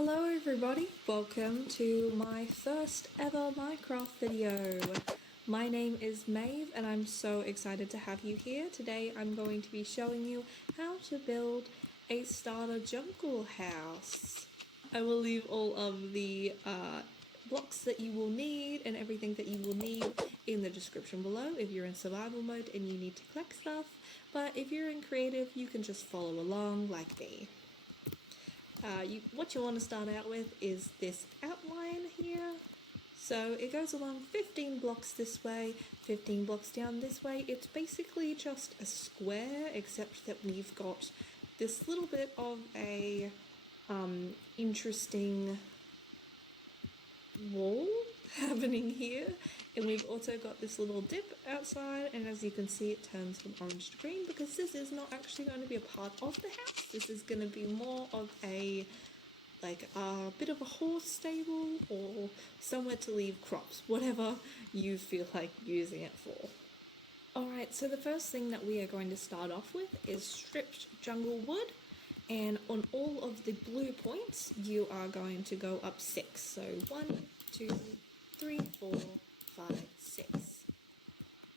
Hello everybody, welcome to my first ever Minecraft video. My name is Maeve and I'm so excited to have you here. Today I'm going to be showing you how to build a starter jungle house. I will leave all of the blocks that you will need and everything that you will need in the description below if you're in survival mode and you need to collect stuff, but if you're in creative you can just follow along like me. What you want to start out with is this outline here. So it goes along 15 blocks this way, 15 blocks down this way. It's basically just a square, except that we've got this little bit of a interesting wall happening here, and we've also got this little dip outside, and as you can see it turns from orange to green because this is not actually going to be a part of the house. This is going to be more of a bit of a horse stable or somewhere to leave crops, whatever you feel like using it for. Alright, so the first thing that we are going to start off with is stripped jungle wood. And on all of the blue points, you are going to go up 6. So 1, 2, 3, 4, 5, 6.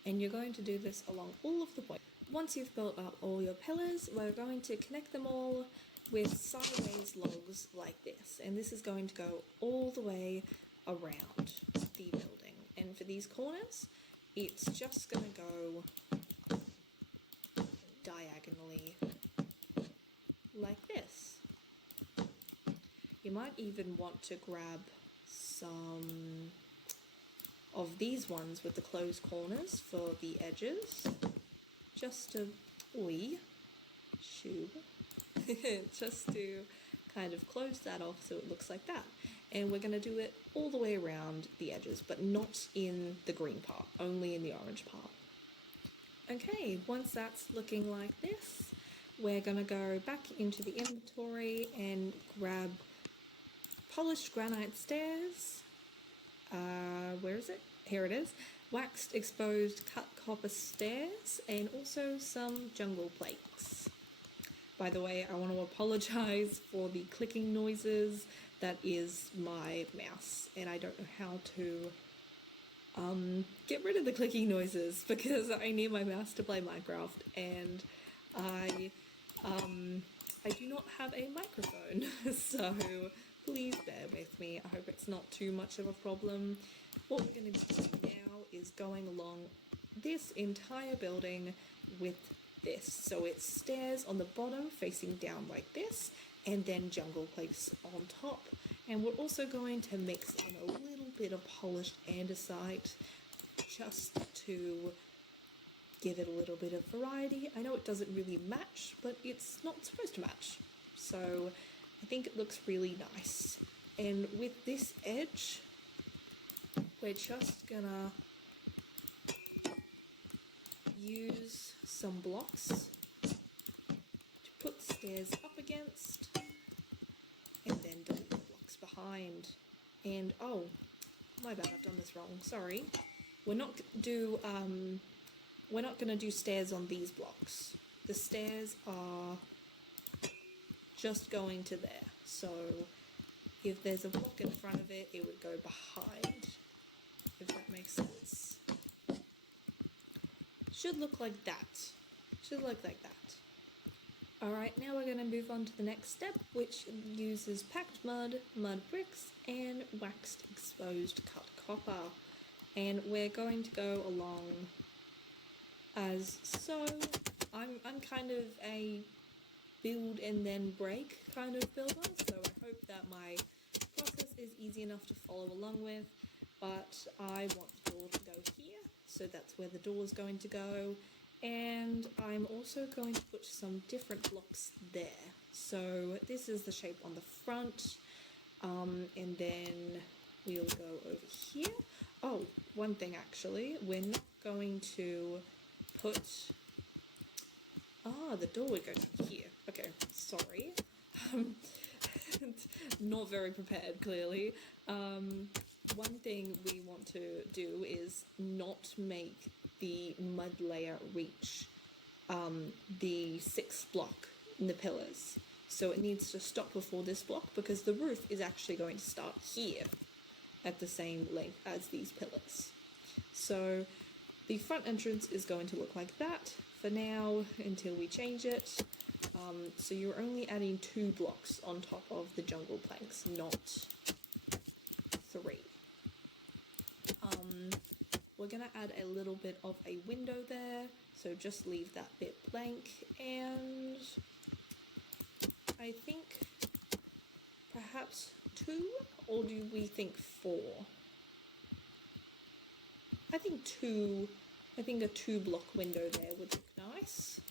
And you're going to do this along all of the points. Once you've built up all your pillars, we're going to connect them all with sideways logs like this. And this is going to go all the way around the building. And for these corners, it's just going to go diagonally like this. You might even want to grab some of these ones with the closed corners for the edges, just to just to kind of close that off so it looks like that. And we're going to do it all the way around the edges, but not in the green part, only in the orange part. Okay, once that's looking like this, we're going to go back into the inventory and grab polished granite stairs. Where is it? Here it is. Waxed exposed cut copper stairs and also some jungle plates. By the way, I want to apologise for the clicking noises. That is my mouse and I don't know how to get rid of the clicking noises because I need my mouse to play Minecraft and I do not have a microphone, so please bear with me. I hope it's not too much of a problem. What we're going to be doing now is going along this entire building with this. So it's stairs on the bottom facing down like this, and then jungle plates on top. And we're also going to mix in a little bit of polished andesite just to give it a little bit of variety. I know it doesn't really match, but it's not supposed to match. So I think it looks really nice. And with this edge, we're just gonna use some blocks to put stairs up against and then delete the blocks behind. And oh, my bad, I've done this wrong, sorry. We're not going to do stairs on these blocks. The stairs are just going to there. So if there's a block in front of it, it would go behind, if that makes sense. Should look like that. Should look like that. Alright, now we're going to move on to the next step, which uses packed mud, mud bricks, and waxed exposed cut copper. And we're going to go along as so. I'm kind of a build and then break kind of builder, so I hope that my process is easy enough to follow along with, but I want the door to go here, so that's where the door is going to go, and I'm also going to put some different blocks there. So this is the shape on the front, and then we'll go over here. Oh, one thing actually, we're not going to put... the door would go to here. Okay, sorry. Not very prepared, clearly. One thing we want to do is not make the mud layer reach the 6th block in the pillars. So it needs to stop before this block because the roof is actually going to start here at the same length as these pillars. So the front entrance is going to look like that for now until we change it. So you're only adding 2 blocks on top of the jungle planks, not 3. We're going to add a little bit of a window there, so just leave that bit blank, and I think perhaps 2, or do we think 4? I think 2, I think a 2 block window there would look nice.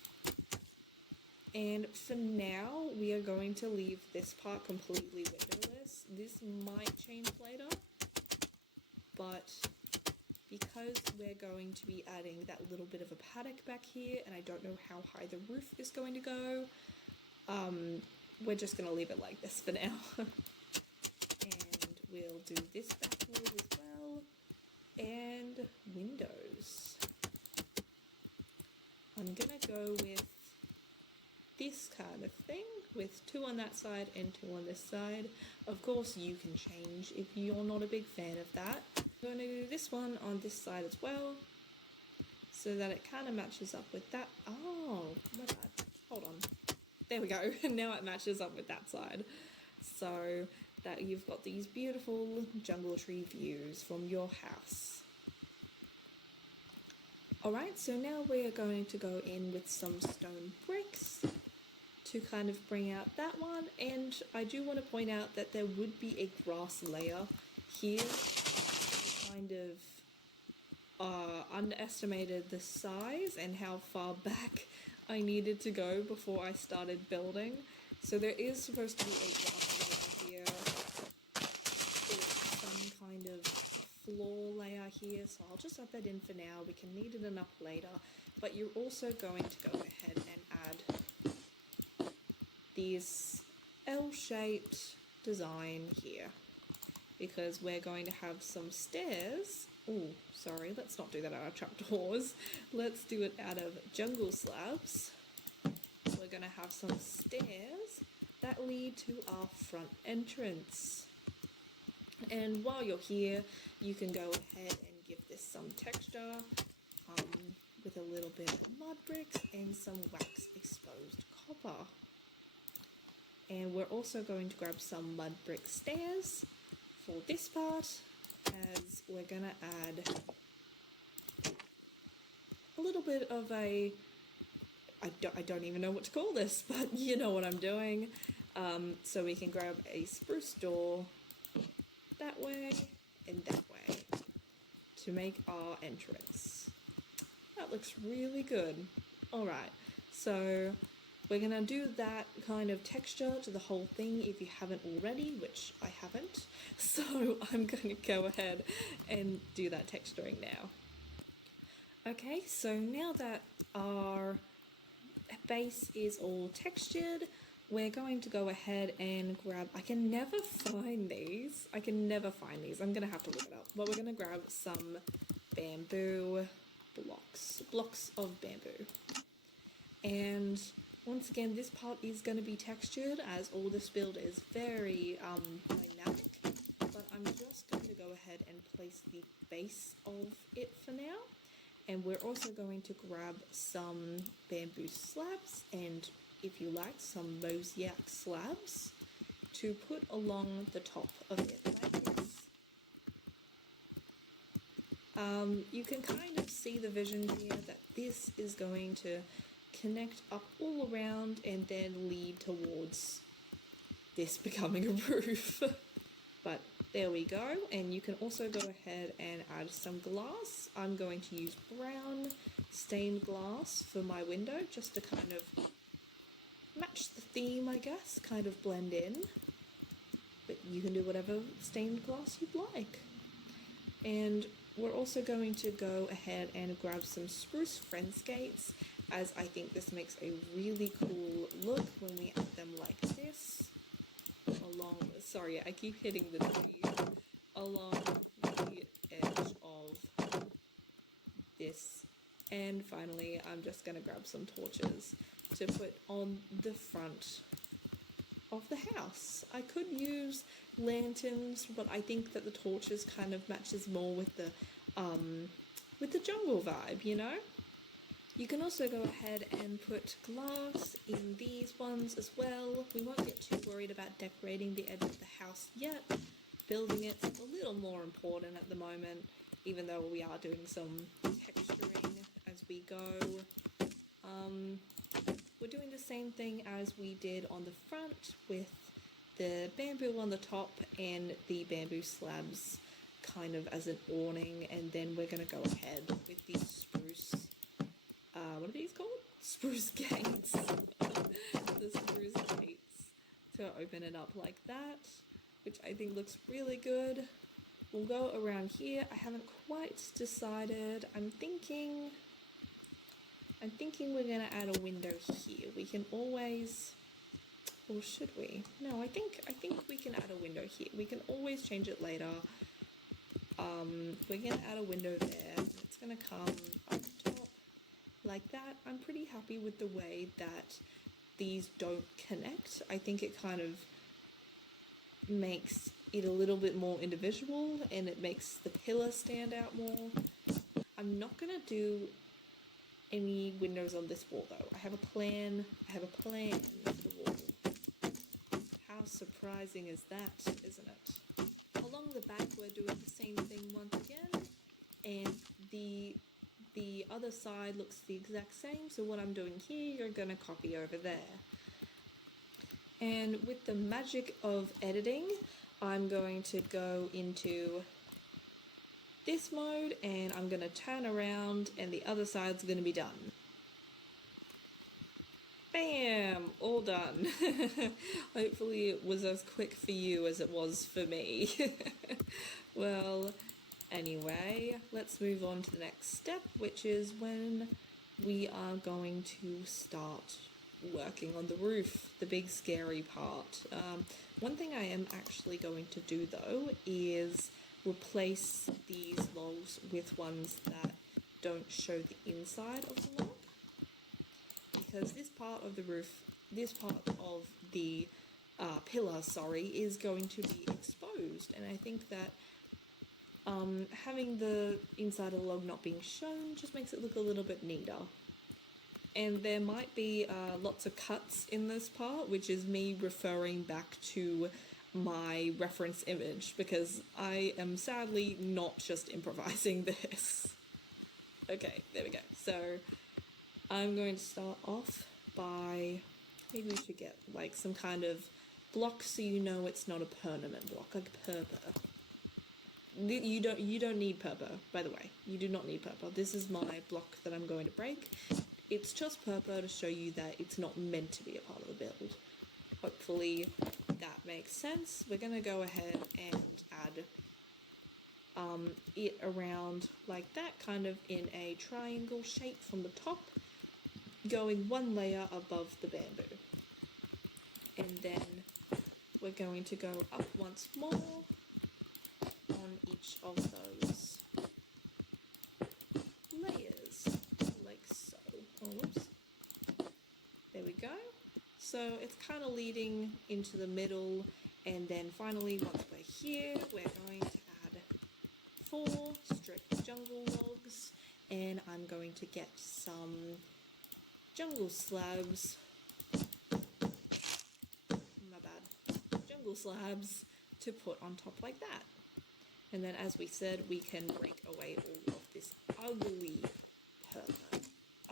And for now, we are going to leave this part completely windowless. This might change later, but because we're going to be adding that little bit of a paddock back here, and I don't know how high the roof is going to go, we're just going to leave it like this for now. And we'll do this back wall as well, and windows. I'm going to go with this kind of thing, with 2 on that side and 2 on this side. Of course, you can change if you're not a big fan of that. I'm going to do this one on this side as well, so that it kind of matches up with that. Oh, my bad. Hold on. There we go. Now it matches up with that side. So that you've got these beautiful jungle tree views from your house. Alright, so now we are going to go in with some stone bricks to kind of bring out that one, and I do want to point out that there would be a grass layer here. I kind of underestimated the size and how far back I needed to go before I started building. So there is supposed to be a grass layer here, or some kind of floor layer here, so I'll just add that in for now. We can neaten it up later, but you're also going to go ahead and add these L-shaped design here, because we're going to have some stairs. Oh, sorry, let's not do that out of trapdoors. Let's do it out of jungle slabs. We're going to have some stairs that lead to our front entrance. And while you're here, you can go ahead and give this some texture with a little bit of mud bricks and some wax exposed copper. And we're also going to grab some mud brick stairs for this part, as we're going to add a little bit of a, I don't even know what to call this, but you know what I'm doing. So we can grab a spruce door that way and that way to make our entrance. That looks really good. Alright, so we're going to do that kind of texture to the whole thing if you haven't already, which I haven't. So I'm going to go ahead and do that texturing now. Okay, so now that our base is all textured, we're going to go ahead and grab, I can never find these. I'm going to have to look it up. But we're going to grab some bamboo blocks of bamboo. And once again, this part is going to be textured, as all this build is very dynamic, but I'm just going to go ahead and place the base of it for now. And we're also going to grab some bamboo slabs, and if you like, some mosaic slabs to put along the top of it like this. You can kind of see the vision here that this is going to connect up all around and then lead towards this becoming a roof. But there we go, and you can also go ahead and add some glass. I'm going to use brown stained glass for my window, just to kind of match the theme, I guess, kind of blend in. But you can do whatever stained glass you'd like. And we're also going to go ahead and grab some spruce fence gates, as I think this makes a really cool look when we add them like this. Sorry, I keep hitting the tree along the edge of this. And finally, I'm just going to grab some torches to put on the front of the house. I could use lanterns, but I think that the torches kind of matches more with the jungle vibe, you know? You can also go ahead and put glass in these ones as well. We won't get too worried about decorating the edge of the house yet. Building it's a little more important at the moment, even though we are doing some texturing as we go. We're doing the same thing as we did on the front with the bamboo on the top and the bamboo slabs kind of as an awning, and then we're going to go ahead with these spruce, what are these called? Spruce gates. The spruce gates to open it up like that, which I think looks really good. We'll go around here. I haven't quite decided. I'm thinking we're gonna add a window here. We can always, or should we? No, I think we can add a window here. We can always change it later. We're gonna add a window there. It's gonna come up top like that. I'm pretty happy with the way that these don't connect. I think it kind of makes it a little bit more individual, and it makes the pillar stand out more. I'm not gonna do any windows on this wall though. I have a plan for the wall. How surprising is that, isn't it? Along the back we're doing the same thing once again, and the other side looks the exact same, so what I'm doing here you're gonna copy over there. And with the magic of editing, I'm going to go into this mode and I'm going to turn around and the other side's going to be done. Bam! All done. Hopefully it was as quick for you as it was for me. Well, anyway, let's move on to the next step, which is when we are going to start working on the roof, the big scary part. One thing I am actually going to do though is replace these logs with ones that don't show the inside of the log, because this part of the roof, this part of the pillar, sorry, is going to be exposed, and I think that having the inside of the log not being shown just makes it look a little bit neater. And there might be lots of cuts in this part, which is me referring back to my reference image, because I am sadly not just improvising this. Okay, there we go. So I'm going to start off by, maybe we should get like some kind of block so you know it's not a permanent block, like purple. You don't need purple, by the way. You do not need purple. This is my block that I'm going to break. It's just purple to show you that it's not meant to be a part of the build. Hopefully that makes sense. We're going to go ahead and add it around like that, kind of in a triangle shape from the top, going one layer above the bamboo. And then we're going to go up once more on each of those layers, like so. Oh, whoops. There we go. So it's kind of leading into the middle, and then finally, once we're here, we're going to add 4 stripped jungle logs, and I'm going to get some jungle slabs. My bad. Jungle slabs to put on top like that. And then, as we said, we can break away all of this ugly purple.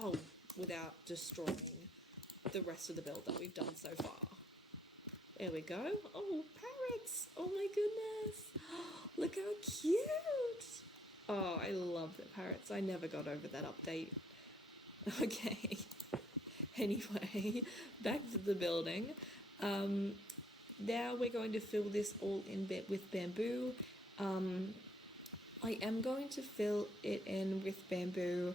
Oh, without destroying the rest of the build that we've done so far. There we go. Oh, parrots! Oh my goodness! Look how cute! Oh, I love the parrots. I never got over that update. Okay. Anyway, back to the building. Now we're going to fill this all in with bamboo. I am going to fill it in with bamboo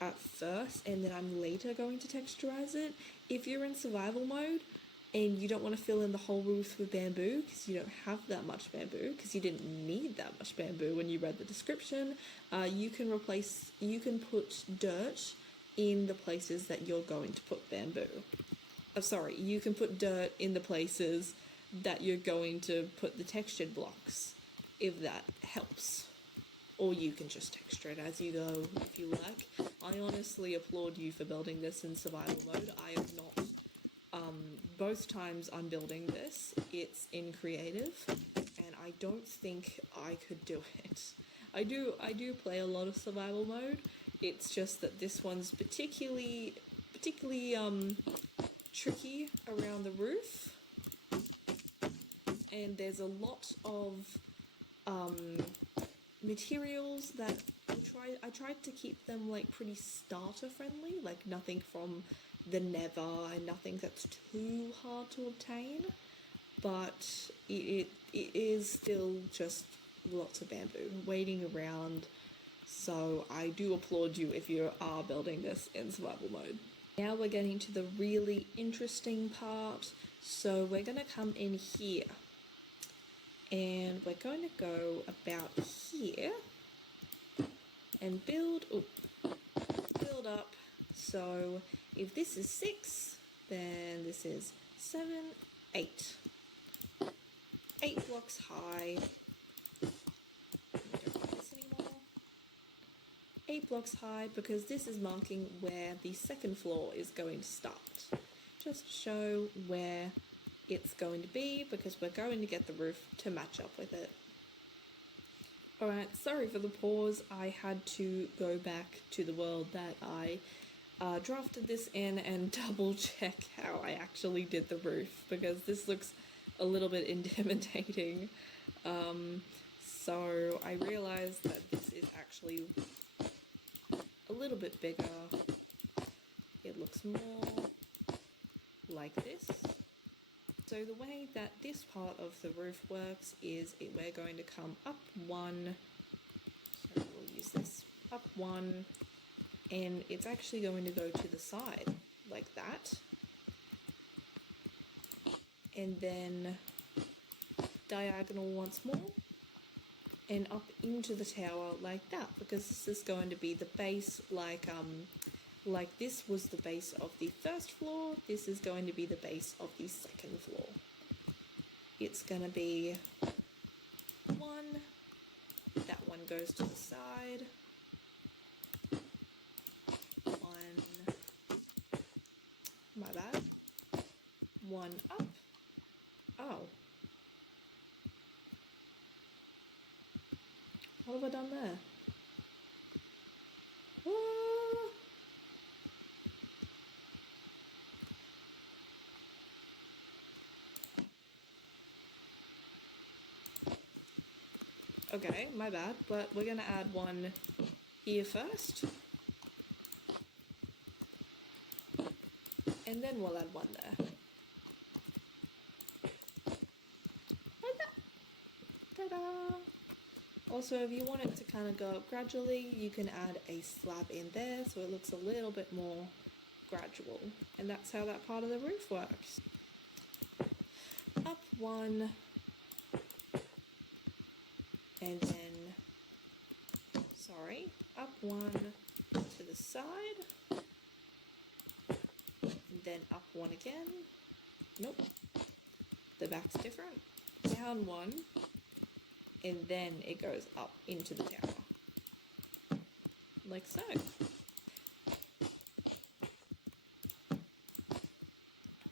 at first, and then I'm later going to texturize it. If you're in survival mode and you don't want to fill in the whole roof with bamboo because you don't have that much bamboo, because you didn't need that much bamboo when you read the description, you can put dirt in the places that you're going to put bamboo. sorry, you can put dirt in the places that you're going to put the textured blocks, if that helps. Or you can just texture it as you go if you like. I honestly applaud you for building this in survival mode. I have not. Both times I'm building this, it's in creative, and I don't think I could do it. I do play a lot of survival mode. It's just that this one's particularly tricky around the roof, and there's a lot of materials that I tried to keep them like pretty starter friendly, like nothing from the nether and nothing that's too hard to obtain, but it is still just lots of bamboo waiting around. So I do applaud you if you are building this in survival mode. Now we're getting to the really interesting part. So we're going to come in here and we're going to go about here and build up. So if this is 6, then this is 7, 8. 8 blocks high. We don't want this anymore. 8 blocks high, because this is marking where the second floor is going to start. Just show where it's going to be, because we're going to get the roof to match up with it. Alright, sorry for the pause. I had to go back to the world that I drafted this in and double check how I actually did the roof, because this looks a little bit intimidating. So I realized that this is actually a little bit bigger. It looks more like this. So the way that this part of the roof works is we're going to come up 1, so we'll use this, up 1, and it's actually going to go to the side like that, and then diagonal once more and up into the tower like that, because this is going to be the base, like this was the base of the first floor, this is going to be the base of the second floor. It's going to be 1, that one goes to the side, 1, my bad, 1 up, oh, what have I done there? Okay, my bad, but we're gonna add 1 here first. And then we'll add 1 there. Like that. Ta-da! Also, if you want it to kind of go up gradually, you can add a slab in there so it looks a little bit more gradual. And that's how that part of the roof works. Up 1. And then, sorry, up 1 to the side, and then up 1 again, nope, the back's different, down 1, and then it goes up into the tower, like so.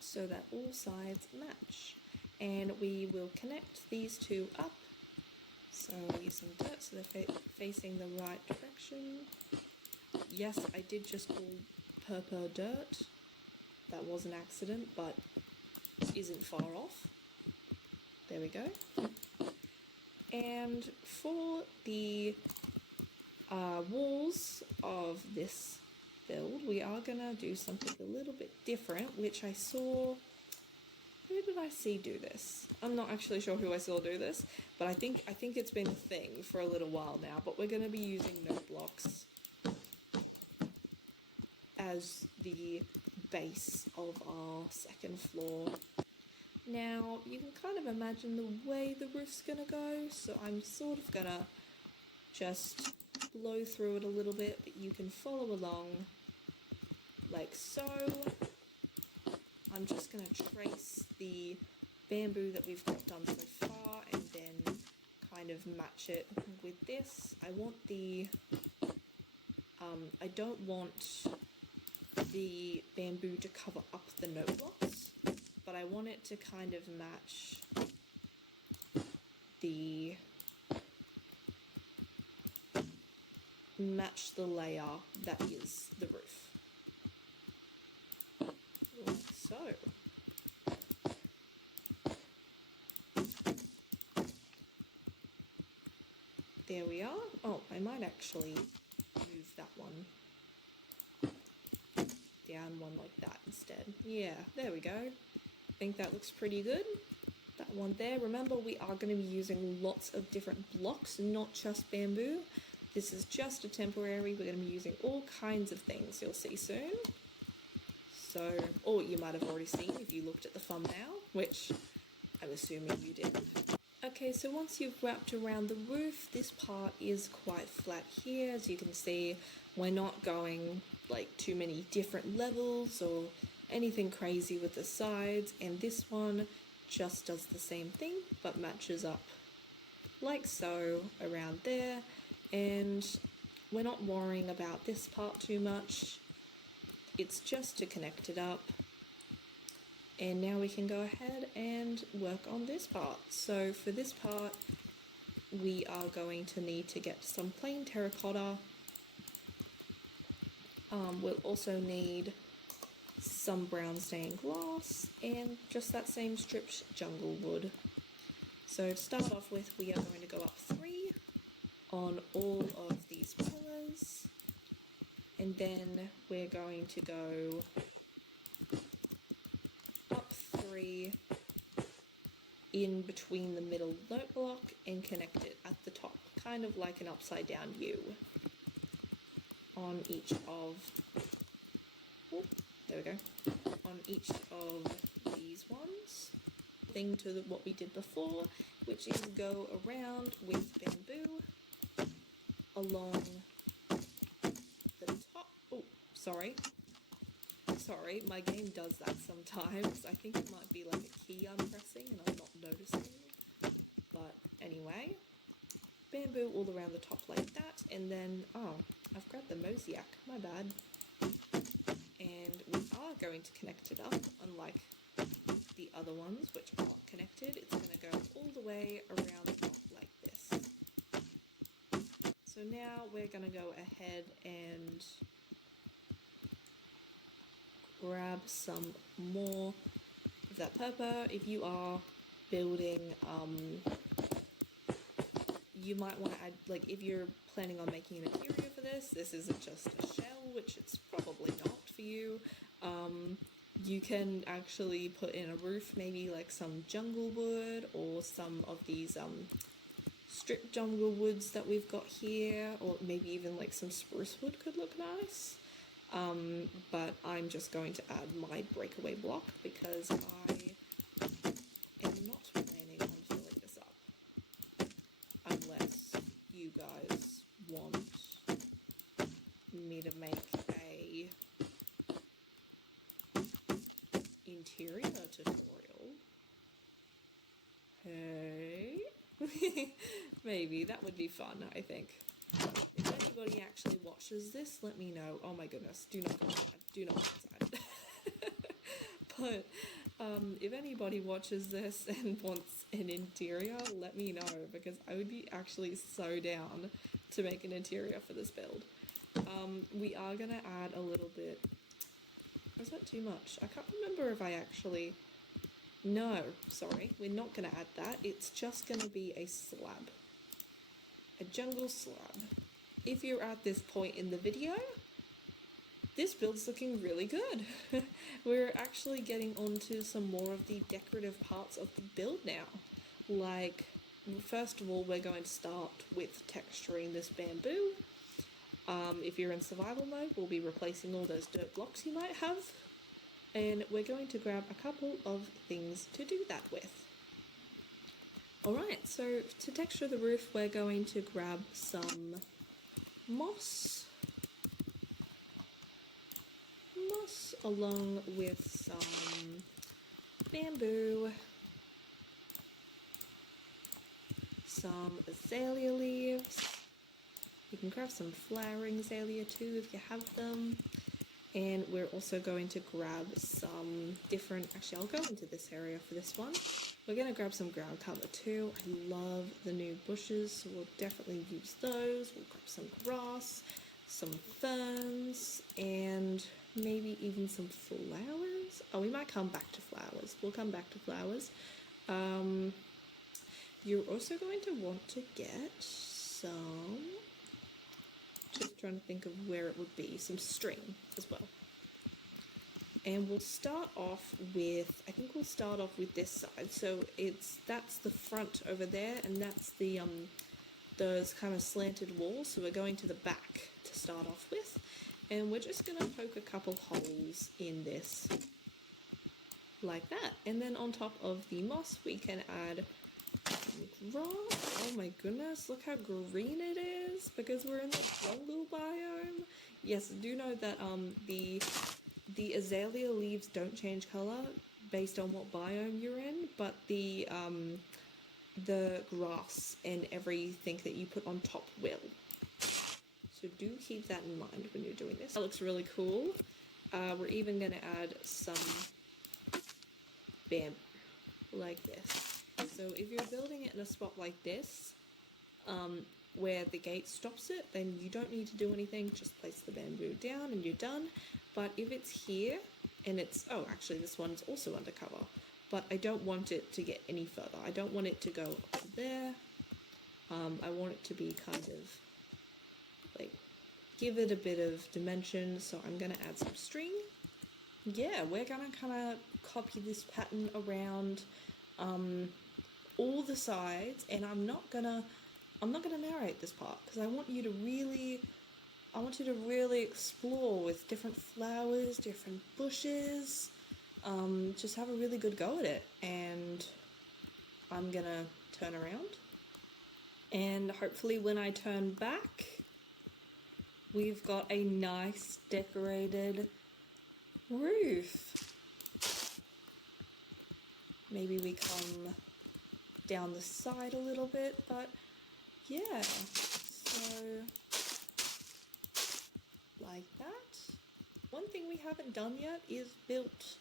So that all sides match, and we will connect these two up. So I'll use some dirt so they're facing the right direction. Yes, I did just call purple dirt. That was an accident, but isn't far off. There we go. And for the walls of this build, we are gonna do something a little bit different, which I saw. Who did I see do this? I'm not actually sure who I saw do this, but I think it's been a thing for a little while now, but we're going to be using note blocks as the base of our second floor. Now, you can kind of imagine the way the roof's going to go, so I'm sort of going to just blow through it a little bit, but you can follow along like so. I'm just going to trace the bamboo that we've got done so far and then kind of match it with this. I want the, I don't want the bamboo to cover up the note blocks, but I want it to kind of match the layer that is the roof. Like so. There we are. Oh, I might actually move that one down one like that instead. Yeah, there we go. I think that looks pretty good. That one there. Remember, we are going to be using lots of different blocks, not just bamboo. This is just a temporary. We're going to be using all kinds of things you'll see soon. So, or you might have already seen if you looked at the thumbnail, which I'm assuming you did. Okay, so once you've wrapped around the roof, this part is quite flat here. As you can see, we're not going like too many different levels or anything crazy with the sides, and this one just does the same thing but matches up like so around there, and we're not worrying about this part too much. It's just to connect it up. And now we can go ahead and work on this part. So for this part, we are going to need to get some plain terracotta. We'll also need some brown stained glass and just that same stripped jungle wood. So to start off with, we are going to go up 3 on all of these pillars, and then we're going to go up 3 in between the middle note block and connect it at the top, kind of like an upside down U on each of, oh, there we go, on each of these ones. Thing to what we did before, which is go around with bamboo along the top. Oh, sorry, my game does that sometimes. I think it might be like a key I'm pressing and I'm not noticing. But anyway, bamboo all around the top like that, and then, oh, I've grabbed the mosaic, my bad. And we are going to connect it up, unlike the other ones which aren't connected. It's going to go all the way around the top like this. So now we're going to go ahead and grab some more of that purple. If you are building, you might want to add, like if you're planning on making an interior for this, this isn't just a shell, which it's probably not for you. You can actually put in a roof, maybe like some jungle wood or some of these stripped jungle woods that we've got here, or maybe even like some spruce wood could look nice. But I'm just going to add my breakaway block because I am not planning on filling this up unless you guys want me to make a interior tutorial. Hey, maybe that would be fun, I think. If anybody actually watches this, let me know. Oh my goodness, do not go inside. Do not go inside. But if anybody watches this and wants an interior, let me know, because I would be actually so down to make an interior for this build. We are going to add a little bit. Is that too much? I can't remember if I actually... No, sorry, we're not going to add that. It's just going to be a slab. A jungle slab. If you're at this point in the video, this build's looking really good. We're actually getting onto some more of the decorative parts of the build now. Like, first of all, we're going to start with texturing this bamboo. If you're in survival mode, we'll be replacing all those dirt blocks you might have. And we're going to grab a couple of things to do that with. Alright, so to texture the roof, we're going to grab some moss. moss along with some bamboo, some azalea leaves. You can grab some flowering azalea too if you have them. And we're also going to grab some different, actually I'll go into this area for this one. We're going to grab some ground cover too. I love the new bushes, so we'll definitely use those. We'll grab some grass, some ferns, and maybe even some flowers. Oh, we might come back to flowers. We'll come back to flowers. You're also going to want to get some, just trying to think of where it would be, some string as well. And we'll start off with, I think we'll start off with this side. So that's the front over there, and that's the those kind of slanted walls. So we're going to the back to start off with, and we're just gonna poke a couple holes in this like that. And then on top of the moss, we can add grass. Oh my goodness, look how green it is because we're in the jungle biome. Yes, do know that the azalea leaves don't change color based on what biome you're in, but the grass and everything that you put on top will. So do keep that in mind when you're doing this. That looks really cool. We're even going to add some bamboo like this. So if you're building it in a spot like this, where the gate stops it, then you don't need to do anything, just place the bamboo down and you're done. But if it's here, and it's, oh actually this one's also undercover, but I don't want it to get any further. I don't want it to go up there. I want it to be kind of, like, give it a bit of dimension, so I'm going to add some string. Yeah, we're going to kind of copy this pattern around all the sides, and I'm not gonna narrate this part because I want you to really explore with different flowers, different bushes, just have a really good go at it. And I'm gonna turn around, and hopefully when I turn back, we've got a nice decorated roof. Maybe we come down the side a little bit, but yeah, so like that. One thing we haven't done yet is built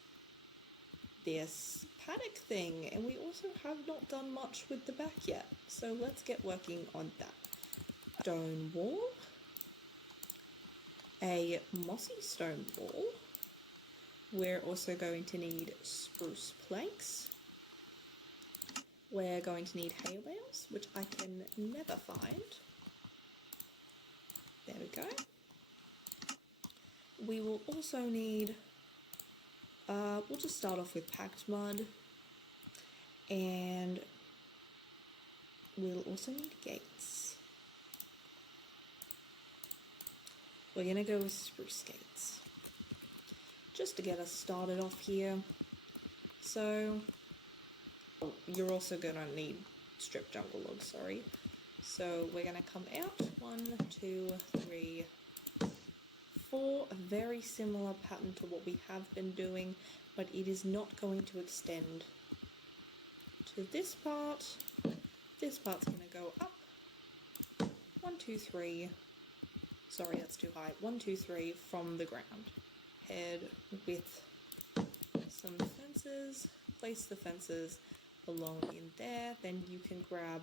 this paddock thing, and we also have not done much with the back yet, so let's get working on that. Stone wall, a mossy stone wall. We're also going to need spruce planks. We're going to need hay bales, which I can never find. There we go. We will also need, we'll just start off with packed mud, and we'll also need gates. We're going to go with spruce gates, just to get us started off here. So you're also going to need strip jungle logs, sorry. So we're going to come out 1, 2, 3, 4, a very similar pattern to what we have been doing, but it is not going to extend to this part. This part's going to go up 1, 2, 3. Sorry, that's too high. 1, 2, 3 from the ground. Head with some fences, place the fences along in there, then you can grab,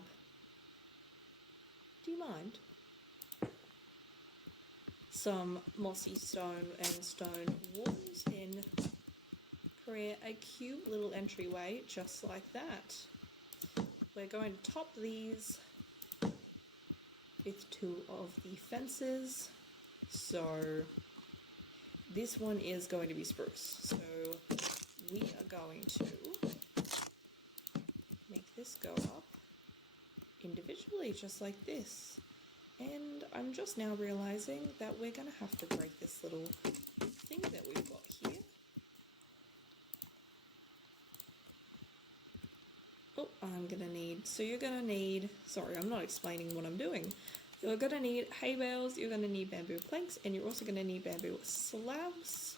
do you mind? Some mossy stone and stone walls, and create a cute little entryway just like that. We're going to top these with 2 of the fences. So this one is going to be spruce, so we are going to make this go up individually just like this. And I'm just now realizing that we're going to have to break this little thing that we've got here. Oh, I'm going to need, so you're going to need, sorry, I'm not explaining what I'm doing. You're going to need hay bales, you're going to need bamboo planks, and you're also going to need bamboo slabs.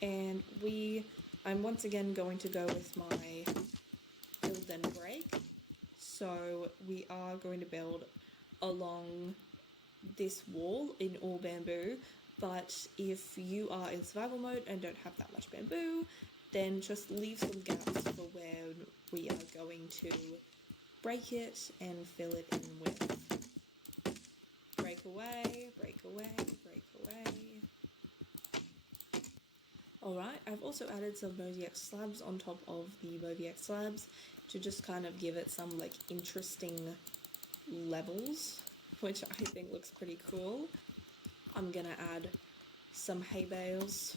And I'm once again going to go with my build then break. So we are going to build along this wall in all bamboo, but if you are in survival mode and don't have that much bamboo, then just leave some gaps for where we are going to break it and fill it in with. Break away, break away, break away. Alright, I've also added some mosaic slabs on top of the mosaic slabs to just kind of give it some like interesting levels, which I think looks pretty cool. I'm gonna add some hay bales.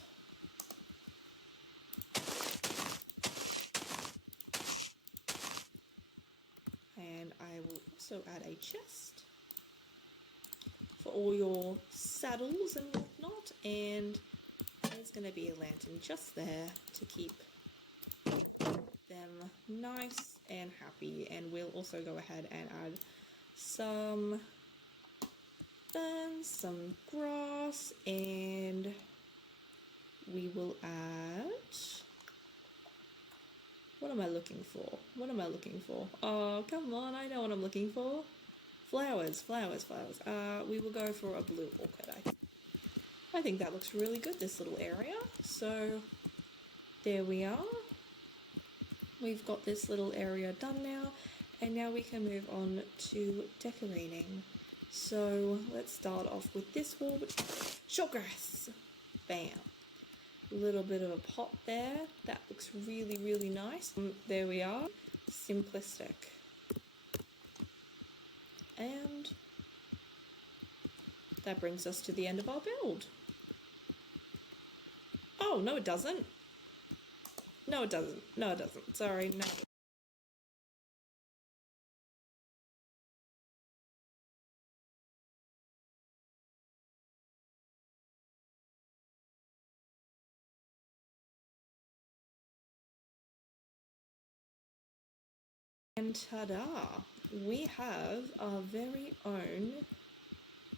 And I will also add a chest for all your saddles and whatnot, and there's going to be a lantern just there to keep them nice and happy. And we'll also go ahead and add some ferns, some grass, and we will add... What am I looking for? What am I looking for? Oh, come on, I know what I'm looking for. Flowers, flowers, flowers. We will go for a blue orchid. I think that looks really good, this little area. So, there we are. We've got this little area done now, and now we can move on to decorating. So, let's start off with this wall. Short grass! Bam! A little bit of a pot there. That looks really, really nice. There we are. Simplistic. And that brings us to the end of our build. Oh, no it doesn't. No it doesn't. No it doesn't. Sorry, no it doesn't. And ta-da! We have our very own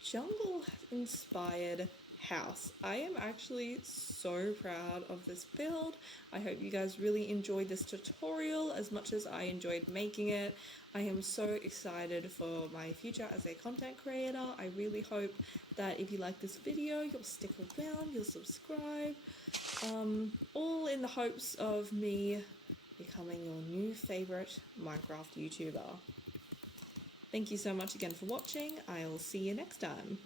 jungle-inspired house. I am actually so proud of this build. I hope you guys really enjoyed this tutorial as much as I enjoyed making it. I am so excited for my future as a content creator. I really hope that if you like this video, you'll stick around, you'll subscribe, all in the hopes of me becoming your new favorite Minecraft YouTuber. Thank you so much again for watching. I'll see you next time.